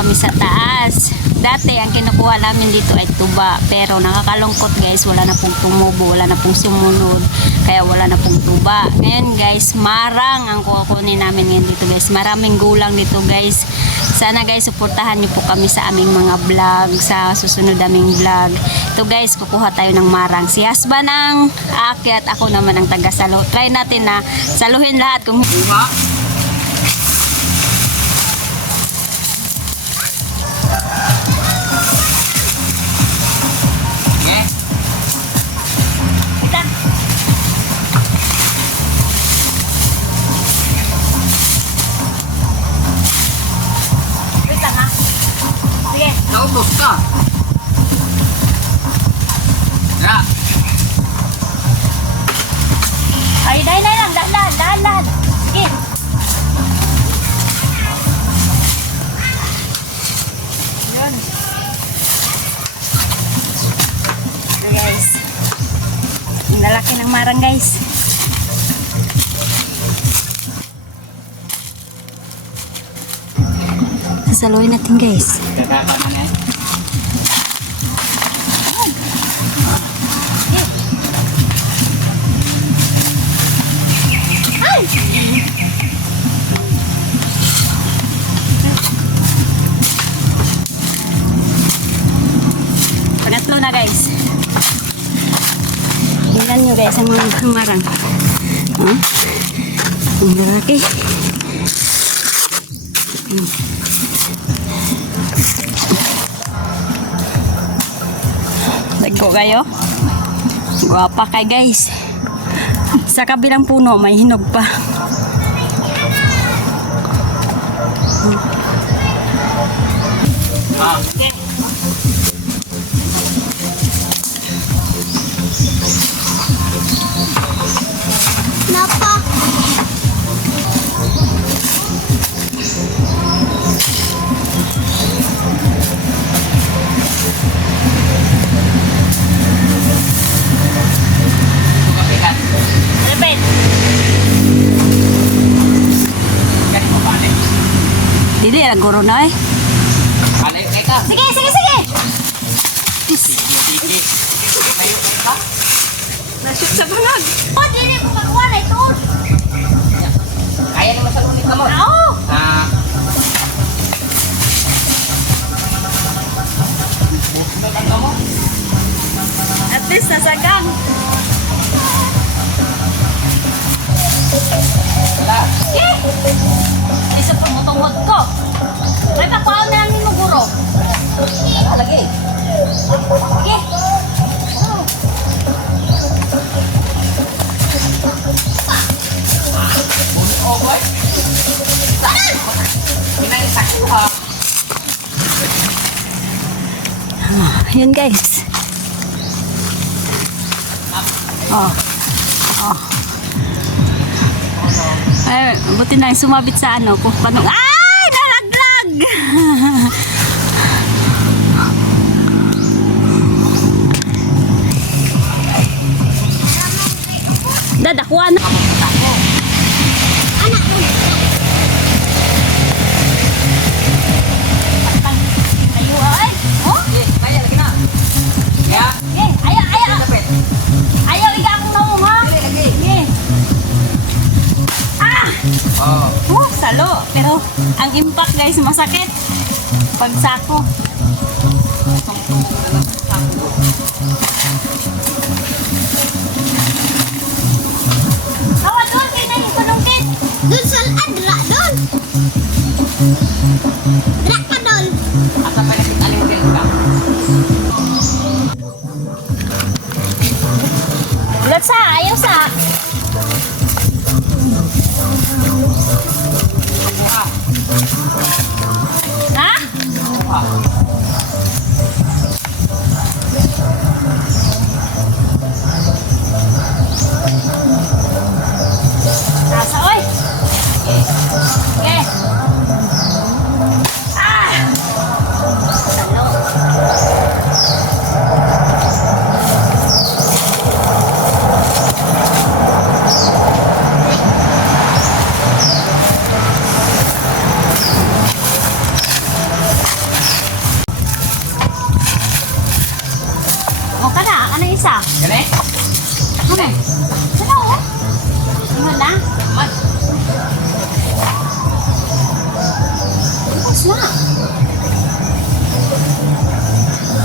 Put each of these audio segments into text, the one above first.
kami sa taas. Dati ang kinukuha namin dito ay tuba, pero nakakalungkot guys, wala na pong tumubo, wala na pong sumunod, kaya wala na pong tuba. Ngayon guys, marang ang kukunin namin ngayon dito guys. Maraming gulang dito guys. Sana guys, suportahan niyo po kami sa aming mga vlog, sa susunod aming vlog. Ito guys, kukuha tayo ng marang. Si husband ang aakyat, ako naman ang taga-salo. Try natin na saluhin lahat kung naubos ka. Na. ay, dahil na lang, dahan. Sige. Yun. So guys, ang lalaki ng marang guys. Sasaluhin natin guys. Kakakaman eh. Pangatlo na guys. Tingnan nyo guys ang mga marang. Ang lalaki. Lagko kayo. Guwapa kay guys. Sa kabilang puno may hinog pa. Okay. Napa. Lepet. Dili ang guro na eh. Alay ka. Sige. Sige. Mayo ka. Nashoot sa bangag. Oh, dili mo magawa na ito. Kaya naman sa ulit ka mo. Oo. At least nasagang. Isa po mo tungod ko. May pakuha na lang mo guro. Lagi. Sige. Oh boy. Inaisak ko ha. Yun guys. Ay, buti na yung sumabit sa ano. Kung paano. Ay! Nalaglag! Dadakuha na. Anak mo. Ayo ay. Oh? Kaya lagi na. Kaya. Ayaw. Ayaw iga akong naong ha. Lagi. Salo. Pero ang impact guys masakit. Pag sako. Kawan doon, tingnan yung panungkit. Doon sa adra doon. Dra ka doon. Asa pa nakit aling din ka. Ulat sa, ayaw sa. Ha? Nasa, oy. Okay. Salo. Ano na? Man. Tapos na.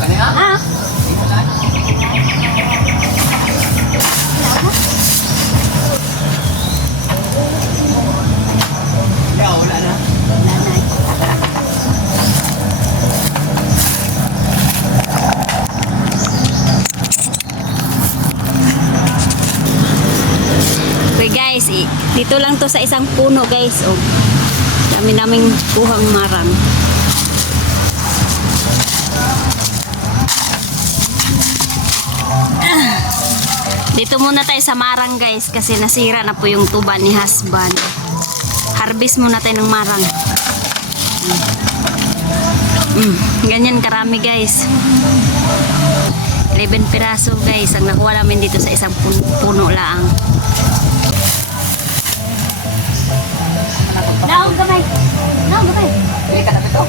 Kanina? Ah. Wala na. Okay guys, dito lang to sa isang puno guys. Oh. Dami naming kuhang marang. Dito muna tayo sa marang guys kasi nasira na po yung tuba ni husband. Harvest muna tayo ng marang. Ganyan karami guys. 11 piraso guys ang nakuha namin dito sa isang puno lang. Naong gamay. Naong gamay. Bili ka na ito.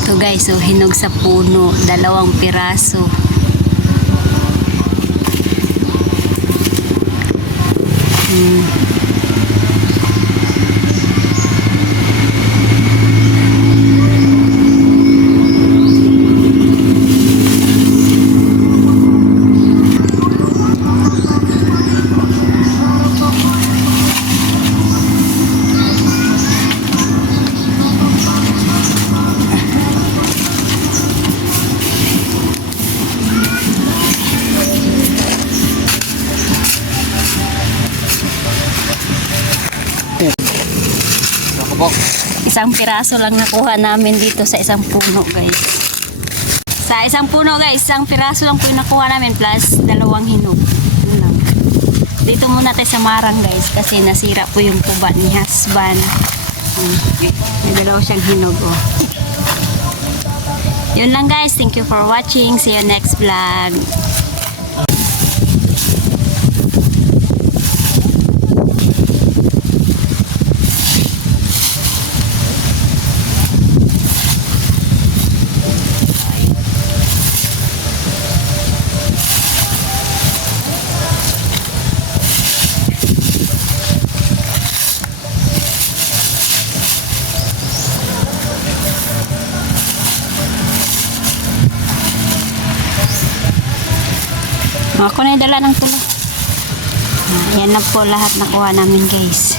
Ito guys, so hinog sa puno, 2 piraso. Bok. Isang piraso lang nakuha namin dito sa isang puno guys. Sa isang puno guys, isang piraso lang po yung nakuha namin plus 2 hinog. Yun lang. Dito muna tayo sa marang guys kasi nasira po yung tuba ni husband. May 2 siyang hinog oh. Yun lang guys, thank you for watching. See you next vlog. Ako na yung dala ng tulo. Yan na po lahat nakuha namin guys.